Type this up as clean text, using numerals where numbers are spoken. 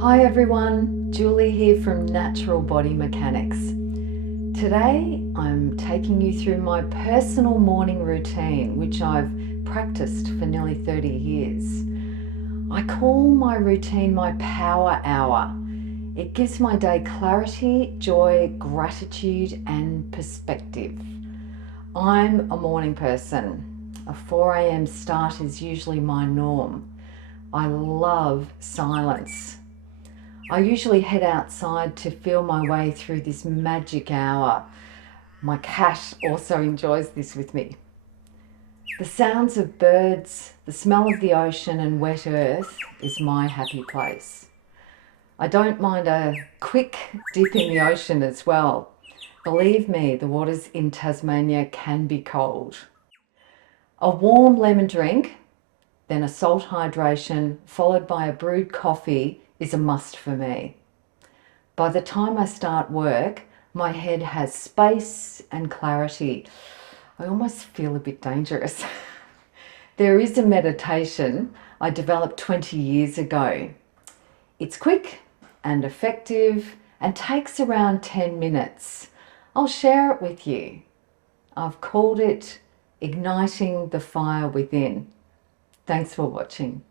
Hi everyone, Julie here from Natural Body Mechanics. Today I'm taking you through my personal morning routine, which I've practiced for nearly 30 years. I call my routine my power hour. It gives my day clarity, joy, gratitude, and perspective. I'm a morning person. A 4 a.m. start is usually my norm. I love silence. I usually head outside to feel my way through this magic hour. My cat also enjoys this with me. The sounds of birds, the smell of the ocean and wet earth is my happy place. I don't mind a quick dip in the ocean as well. Believe me, the waters in Tasmania can be cold. A warm lemon drink, then a salt hydration, followed by a brewed coffee is a must for me. By the time I start work, my head has space and clarity. I almost feel a bit dangerous. There is a meditation I developed 20 years ago. It's quick and effective and takes around 10 minutes. I'll share it with you. I've called it Igniting the Fire Within. Thanks for watching.